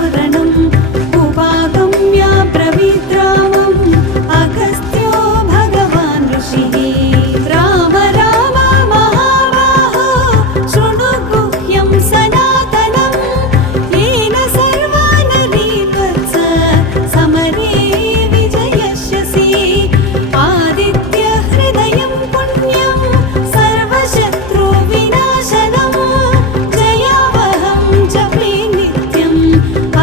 तोरणम् उपागम्य ब्रवीद्रामम् अगस्त्यो भगवान् ऋषिः। राम राम महाबाहो शृणु गुह्यं सनातनम् येन सर्वानरीवत्स समरे विजयस्यसि। आदित्य हृदयं पुण्यं सर्वशत्रुविनाशनम् जयावहं जपे नित्यम्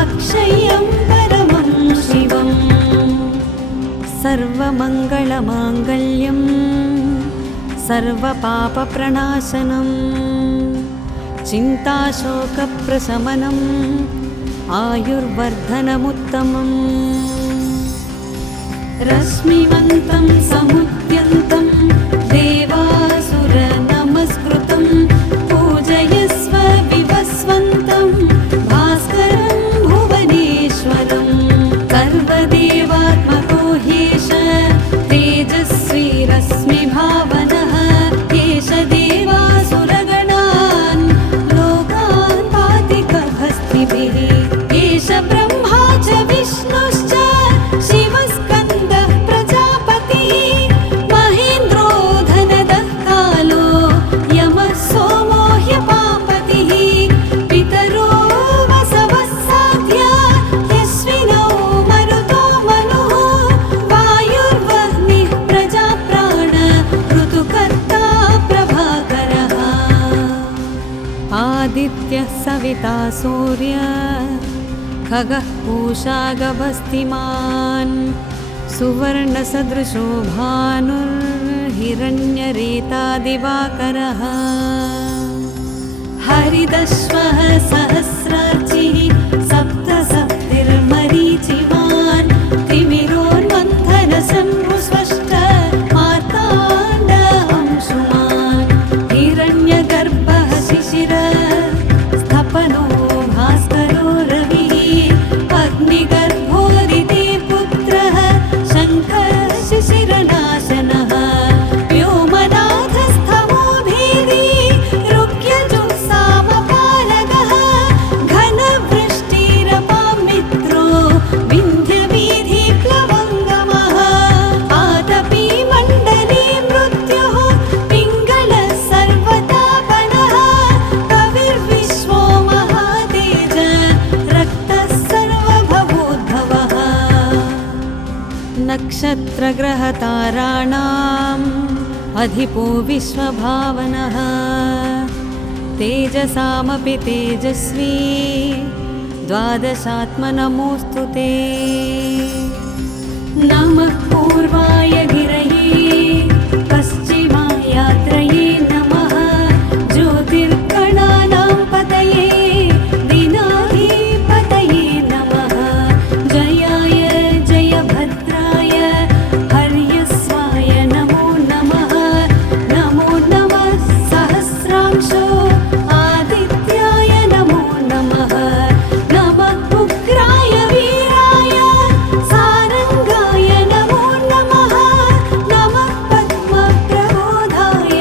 अक्षयं परमं शिवम्। सर्वमङ्गलमाङ्गल्यं सर्वपापप्रणाशनम् चिन्ताशोकप्रशमनम् आयुर्वर्धनमुत्तमम्। रश्मिवन्तं समुद्यन्तं देवासुरनमस्कृतं पूजयस्व विवस्वन्तं भास्करं भुवनेश्वरम्। सर्वदेवात्मको ह्येष तेजस्वी रश्मिभावनः एष देवासुरगणान् लोकान् पाति गर्भस्थिभिः। एष ब्रह्मा च विष्णुश्च शिवस्कन्दः प्रजापतिः महेन्द्रो धनदः कालो यमः सोमो ह्यपापतिः। पितरो वसवः साध्य यस्विनौ मरुतो मनुः वायुर्वह्निः प्रजाप्राण ऋतुकर्ता प्रभाकरः। आदित्यः सविता सूर्यः खगः पूषा गभस्तिमान् सुवर्णसदृशो भानुर्हिरण्यरेता दिवाकरः। हरिदश्वः सहस्रार्चिः सप्तसप्तिर्मरीचिमान् तिमिरोन्मन्थनशम्भुस्पष्ट मार्ताण्ड अंशुमान्। हिरण्यगर्भः शिशिरः स्थपनो भास्करो रविः अग्निगर्भोदिते पुत्रः शङ्खः शिशिरनाशनः। व्योमनाथस्थमो भेदी रुक्यजुःसामपालकः घनवृष्टिरपां मित्रो विन्ध्यवीधिप्लवङ्गमः। आतपी मण्डले मृत्युः पिङ्गलः सर्वतापनः कविर्विश्वो महातेज रक्तः सर्वभवोद्भवः। नक्षत्रग्रहताराणाम् अधिपो विश्वभावनः तेजसामपि तेजस्वी द्वादशात्मनमोऽस्तु ते। नमः पूर्वाय गिरये पश्चिमायात्रये नमः ज्योतिर्गणानां पतये दिनाधिपतये नमः। जयाय जयभद्राय हर्यस्वाय नमो नमः। नमो नमः सहस्रांशो आदित्याय नमो नमः। नमः उग्राय वीराय सारंगाय नमो नमः। नमः पद्मप्रबोधाय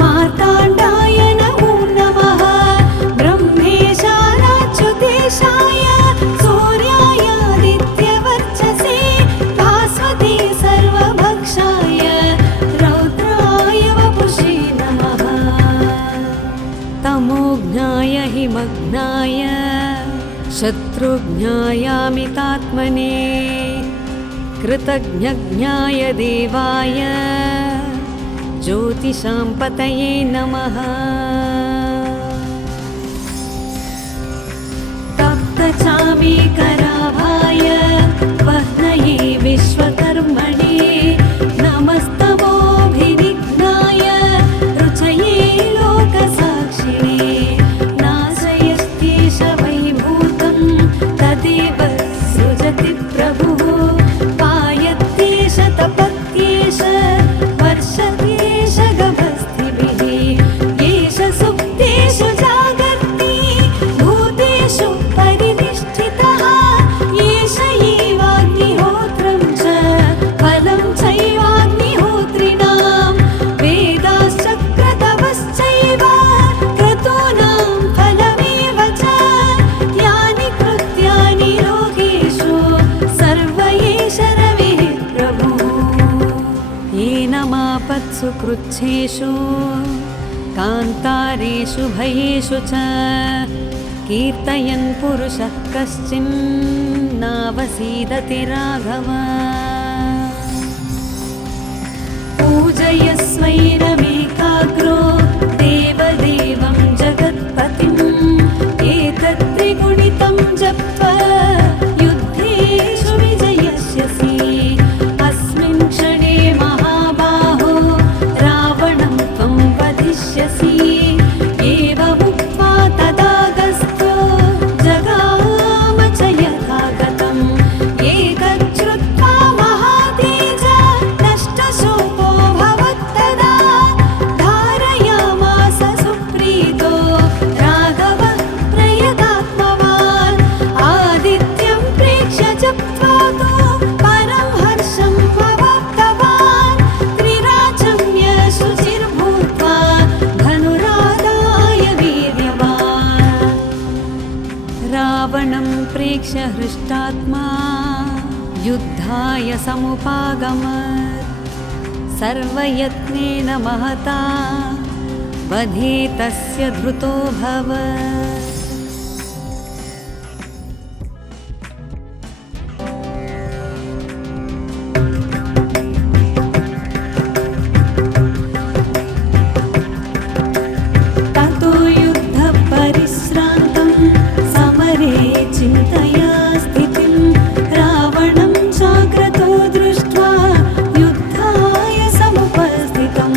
मार्ताण्डाय नमो नमः। ब्रह्मेशानाच्युतेशाय सूर्यायादित्यवर्चसे भास्वते सर्वभक्षाय रौद्राय वपुषे नमः। तमोघ्नाय हिमघ्नाय शत्रुघ्नायामितात्मने कृतघ्नघ्नाय देवाय ज्योतिषां पतये नमः। तप्तचामीकराभाय वह्नये विश्वकर्मणे नमस्तमोऽभिनिघ्नाय रुचये लोकसाक्षिणे। नाशयस्त्येष वैभूतं तदेव सृजति प्रभुः पायत्येष तपत्येष वर्षत्येष गभस्तिभिः। येष सुप्तेषु जागर्ति भूतेषु परिनिष्ठितः कृच्छ्रेषु कान्तारेषु भयेषु च कीर्तयन् पुरुषः कश्चिन्नावसीदति राघव। पूजयस्वैरमेकाग्रो देवदेवं जगत्पतिम् एतत् त्रिगुणितं जप्त्वा युद्धेषु विजयस्यसि। अस्मिन् क्षणे महाबाहो रावणं त्वं वधिष्यसि। एवमुक्त्वा तदागस्त्यो जगाम च यथा गतम्। एतच्छ्रुत्वा महातेज नष्टशोको भवत्तदा धारयामास सुप्रीतो राघवः प्रयतात्मवान्। आदित्यं प्रेक्ष्य जप्त्वा तु परं हर्षं अवाप्तवान्। त्रिराचम्य शुचिर्भूत्वा धनुरादाय वीर्यवान्। रावणं प्रेक्ष्य हृष्टात्मा युद्धाय समुपागमत्। सर्वयत्नेन महता वधे तस्य धृतोऽभवत्। ततो युद्धपरिश्रान्तं समरे चिन्तया स्थितिं रावणं चाग्रतो दृष्ट्वा युद्धाय समुपस्थितं।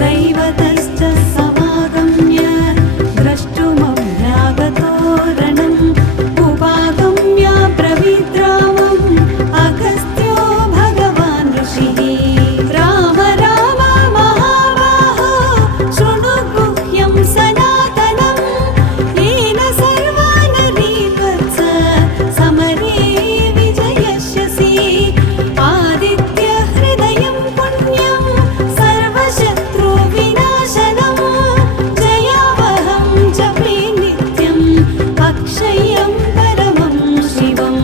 दैवतश्च समागम्य द्रष्टुमभ्यागतो रणम्। उपागम्य ब्रवीद्रामम् अगस्त्यो भगवान् ऋषिः। राम राम महाबाहो शृणु गुह्यं सनातनम्। येन सर्वानरीवत्स समरे विजयस्यसि। आदित्य हृदयं पुण्यं सर्वशत्रुविनाशनम्। जयावहं जपे नित्यम् अक्षयं परमं शिवम्।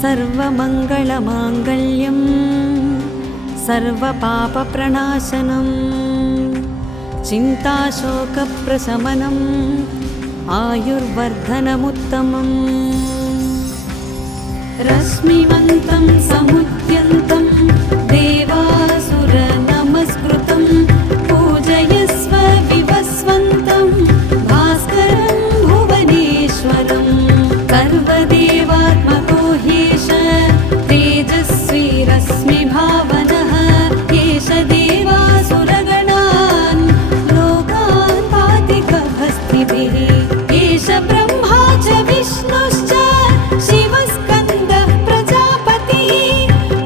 सर्वमङ्गलमाङ्गल्यं सर्वपापप्रणाशनम् चिन्ताशोकप्रशमनम् आयुर्वर्धनमुत्तमम्। रश्मिवन्तं समुद्यन्तं देवासुरनमस्कृतं पूजयस्व विवस्वन्तं भास्करं भुवनेश्वरं। सर्वदेवात्मको ह्येष तेजस्वी रश्मिभावनः। एष देवासुरगणान् लोकान् पाति गभस्तिभिः। एष ब्रह्मा च विष्णुश्च शिवस्कन्दः प्रजापतिः।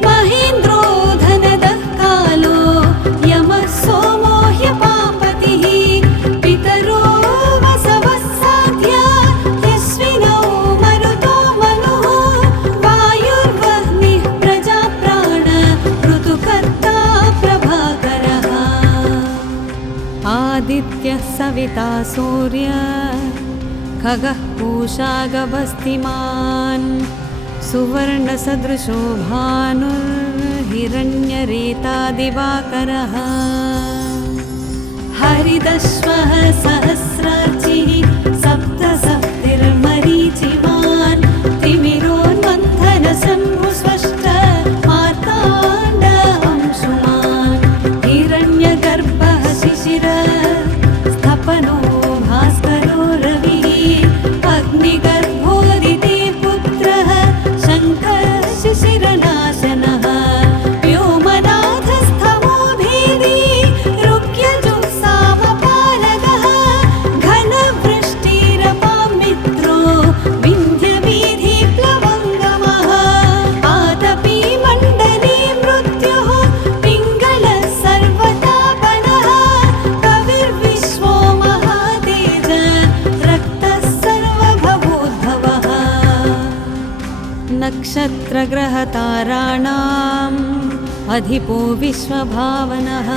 महेन्द्रो धनदः कालो यमः सोमो ह्यपापतिः। पितरो वसवः साध्या यस्विनौ मरुतो मनुः। वायुर्वह्निः प्रजाप्राण ऋतुकर्ता प्रभाकरः। आदित्यः सविता सूर्य खगः पूषा गभस्तिमान्। सुवर्णसदृशो भानुर्हिरण्यरेता दिवाकरः। हरिदश्वः सहस्रार्चिः सप्तसप्तिर्मरीचिमान्। तिमिरोन्मन्थनशम्भुस्वष्ट मार्ताण्ड अंशुमान्। हिरण्यगर्भः शिशिर स्थपनो भास्करो रविः। अग्निगर्भोदिते पुत्रः शङ्खः शिशिरनाशनः। व्योमनाथस्थमो भेदी रुक्यजुःसामपालकः। घनवृष्टिरपां मित्रो विन्ध्यवीधिप्लवङ्गमः। आतपी मण्डले मृत्युः पिङ्गलः सर्वतापनः। कविर्विश्वो महातेज रक्तः सर्वभवोद्भवः। नक्षत्रग्रहताराणाम् अधिपो विश्वभावनः।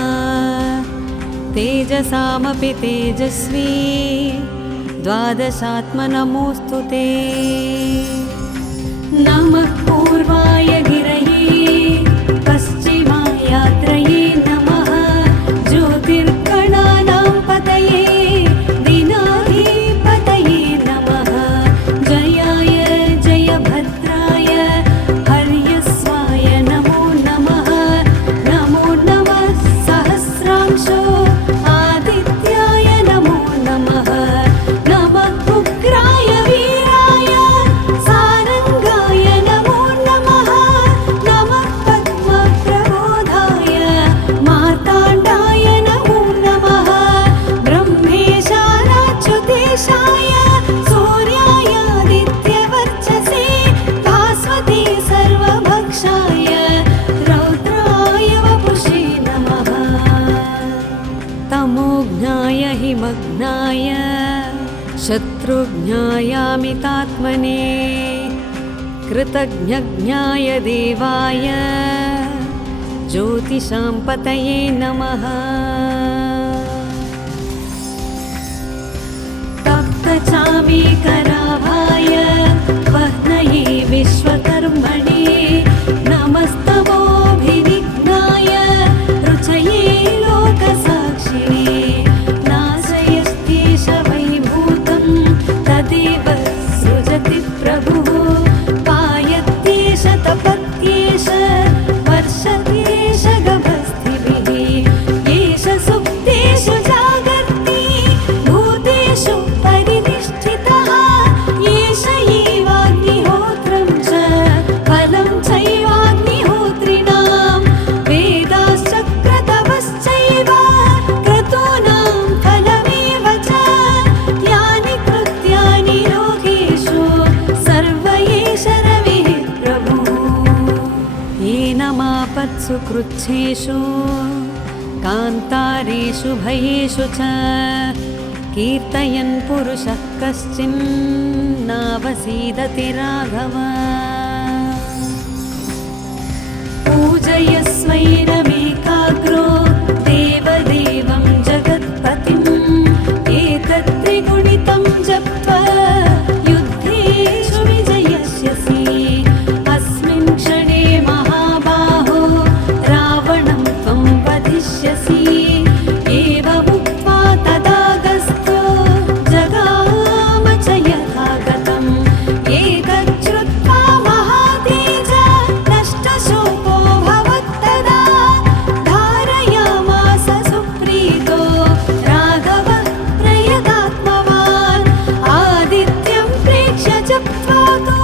तेजसामपि तेजस्वी द्वादशात्मनमोऽस्तु ते। नमः पूर्वाय गिरये पश्चिमायात्रये नमः। शत्रुज्ञायामितात्मने कृतज्ञज्ञाय देवाय ज्योतिषां पतये नमः। तप्तचामीकराभाय वह्नये विश्वकर्मणे नमस्तमोऽभिविघ्नाय रुचये लोकसाक्षिणे नाशयस्तेष वैभूतं तदेव सृजति प्रभुः पायत्येष तपत्येष वर्षत्येष गभस्तिभिः एष सुप्तेषु जागर्ति भूतेषु परिनिष्ठितः एष एवाग्निहोत्रं च फलं चैवाग्निहोत्रिणां वेदाश्च क्रतवश्चैव क्रतूनां फलमेव च यानि कृत्यानि लोकेषु सर्व एष रविः प्रभुः। येनमापत्सु कृच्छ्रेषु कान्तारेषु भयेषु च कीर्तयन् पुरुषः कश्चिन्नावसीदति राघव। पूजयस्वैरमेकाग्रो देवदेवं जगत्पतिम् एतत् त्रिगुणितं जप्त्वा युद्धेषु विजयस्यसि अस्मिन् क्षणे महाबाहो रावणं त्वं वधिष्यसि। एवमुक्त्वा तदागस्त्यो जगाम च यथागतम् एतच्छ्रुत्वा महातेज नष्टशोको भवत्तदा धारयामास सुप्रीतो राघवः प्रयतात्मवान् आदित्यं प्रेक्ष्य जप्त्वा तु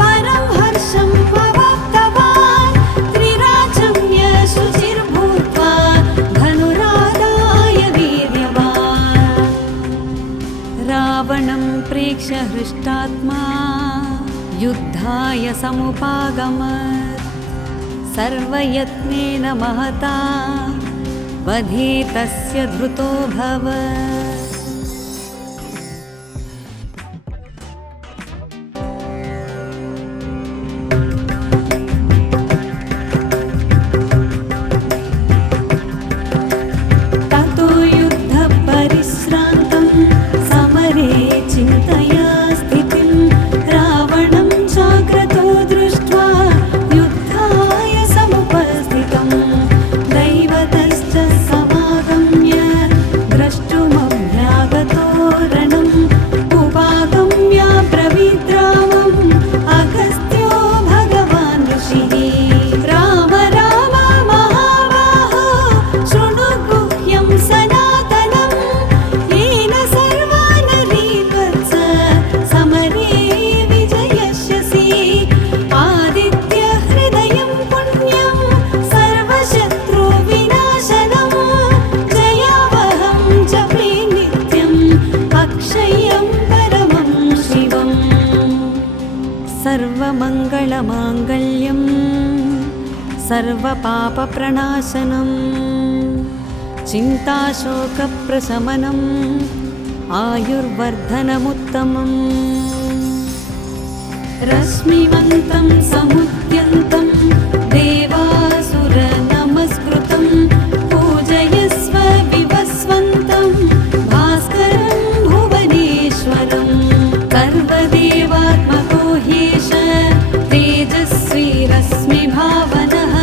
परं हर्षं अवाप्तवान् त्रिराचम्य शुचिर्भूत्वा धनुरादाय वीर्यवान्। रावणं प्रेक्ष्य हृष्टात्मा युद्धाय समुपागमत् सर्वयत्नेन महता वधे तस्य धृतोऽभवत्। ततो युद्धपरिश्रान्तं समरे चिन्तया स्थितिं रावणं चाग्रतो दृष्ट्वा युद्धाय समुपस्थितं दैवतश्च समागम्य द्रष्टुमभ्यागतो रणम् उपागम्य ब्रवीद्रामम् अगस्त्यो भगवान् ऋषिः राम राम महाबाहो शृणु गुह्यं सनातनं येन सर्वानरीवत्स समरे विजयस्यसि आदित्य हृदयं पुण्यं सर्वशत्रुविनाशनं जयावहं जपे नित्यम् अक्षयं परमं शिवम्। सर्वमङ्गलमाङ्गल्यं सर्वपापप्रणाशनं चिन्ताशोकप्रशमनम् आयुर्वर्धनमुत्तमम् रश्मिवन्तं समुद्यन्तं देवासुरनमस्कृतं पूजयस्व विवस्वन्तं भास्करं भुवनेश्वरं सर्वदेवात्मको ह्येष तेजस्वी रश्मिभावनः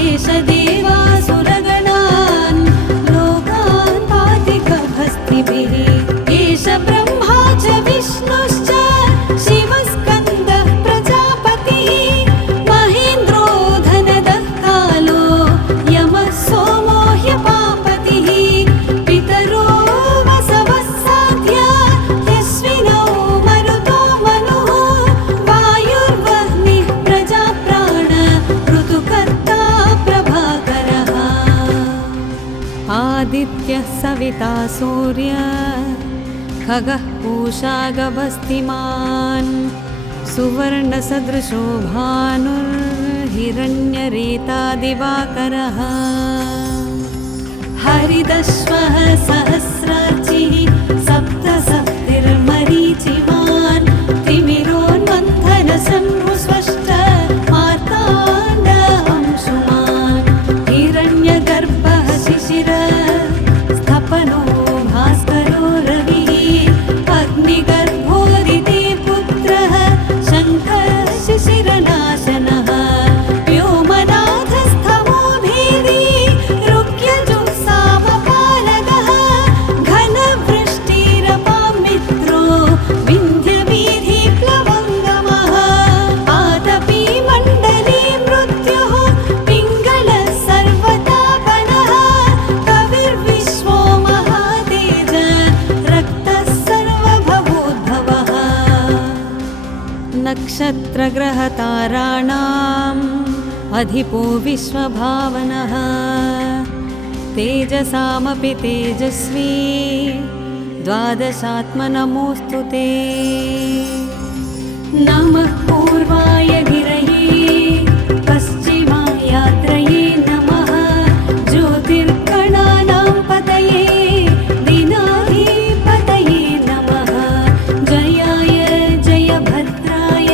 एष देवासुरगणान् लोकान् पाति गभस्तिभिः एष ब्रह्मा च विष्णुश्च शिवस्कन्दः प्रजापतिः महेन्द्रो धनदः कालो यमः सोमो ह्यपापतिः पितरो वसवः साध्य यस्विनौ मरुतो मनुः वायुर्वह्निः प्रजाप्राण ऋतुकर्ता प्रभाकरः आदित्यः सविता सूर्यः खगः पूषा गभस्तिमान् सुवर्णसदृशो भानुर्हिरण्यरेता दिवाकरः हरिदश्वः सहस्रार्चिः सप्त सप्तिर्मरि मरीचिमान् तिमिरोन्मन्थनशम्भुस्वष्ट मार्ताण्डअंशुमान् हिरण्यगर्भः शिशिर स्थपनो भास्करो रविः अग्निगर्भोदिते पुत्रः शङ्खः शिशिरनाशनः व्योमनाथस्थमो भेदी रुक्यजुःसामपालकः घनवृष्टिरपां मित्रो विन्ध्यवीथिप्लवङ्गमः आतपी मण्डली मृत्युः पिङ्गलः सर्वतापनः कविर्विश्वो महातेज रक्तः सर्वभवोद्भवः नक्षत्रग्रहताराणाम् अधिपो विश्वभावनः तेजसामपि तेजस्वी द्वादशात्मनमोऽस्तु ते नमः पूर्वाय गिरये पश्चिमायात्रये नमः ज्योतिर्गणानां पतये दिनाधिपतये नमः जयाय जयभद्राय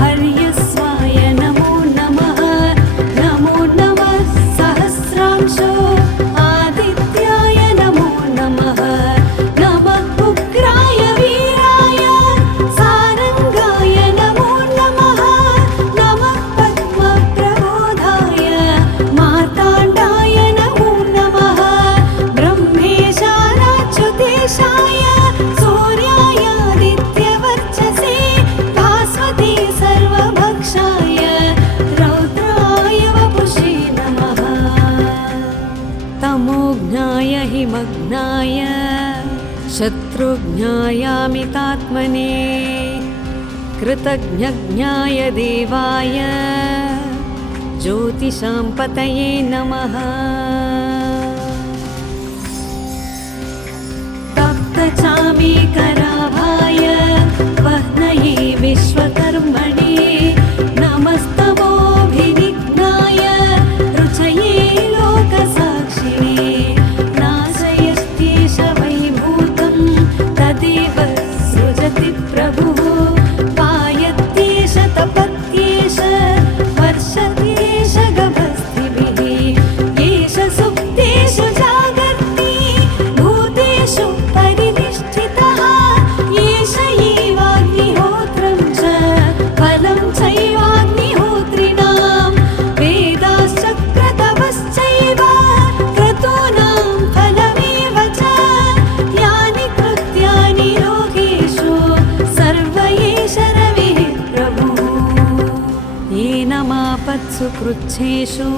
हर्यस्वाय नमो नमः नमो नमः सहस्रांशो आदित्याय नमो नमः नमः उग्राय वीराय सारङ्गाय नमो नमः नमः पद्मप्रबोधाय मार्ताण्डाय नमो नमः ब्रह्मेशानाच्युतेशाय सूर्यायादित्यवर्चसे भास्वते सर्वभक्षाय रौद्राय वपुषे नमः तमोज्ञाय हिमज्ञाय शत्रुज्ञायामितात्मने कृतज्ञज्ञाय देवाय ज्योतिषां पतये नमः तप्तचामीकराभाय वह्नये विश्वकर्मणे नमस्तमोऽभिनिघ्नाय रुचये लोकसाक्षिणे नाशयस्त्येष वैभूतं तदेव सृजति प्रभुः पायत्येष तपत्येष वर्षत्येष गभस्तिभिः येष सुप्तेषु जागर्ति भूतेषु परिनिष्ठितः येष एवाग्निहोत्रं च फलं चैवाग्निहोत्रिणां वेदाश्चक्रतवश्चैव क्रतूनां फलमेव च यानि कृत्यानि लोकेषु सर्व एष रविः प्रभुः येन मापत्सु कृच्छेषु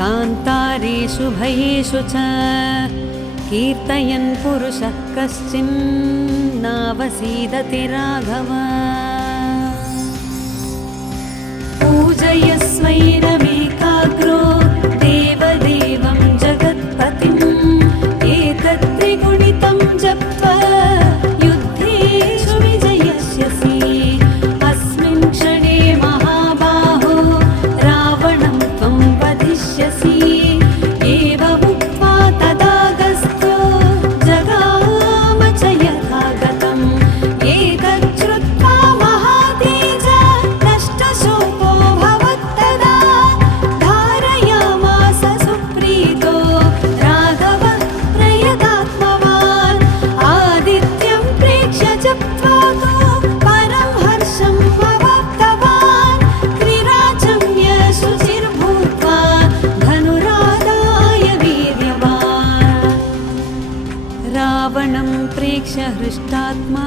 कान्तारेषु भयेषु च कीर्तयन् पुरुषः कश्चिन्नावसीदति राघव पूजयस्वैरमेकाग्रो देवदेवं जगत्पतिम् एतत्त्रिगुणितं जप्त्वा युद्धेषु विजयस्यसि अस्मिन् क्षणे महाबाहो रावणं त्वं वधिष्यसि एवमुक्त्वा तदागस्त्यो जगाम च यथागतम् एतच्छ्रुत्वा महातेज नष्टशोको भवत्तदा धारयामास सुप्रीतो राघवः प्रयतात्मवान् आदित्यं प्रेक्ष्य जप्त्वा तु परं हर्षम् अवाप्तवान् त्रिराचम्य शुचिर्भूत्वा धनुरादाय वीर्यवान् रावणं प्रेक्ष्य हृष्टात्मा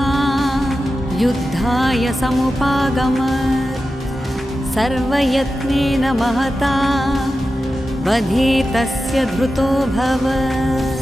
युद्धाय समुपागमत् सर्वयत्नेन महता वधे तस्य धृतो भवत्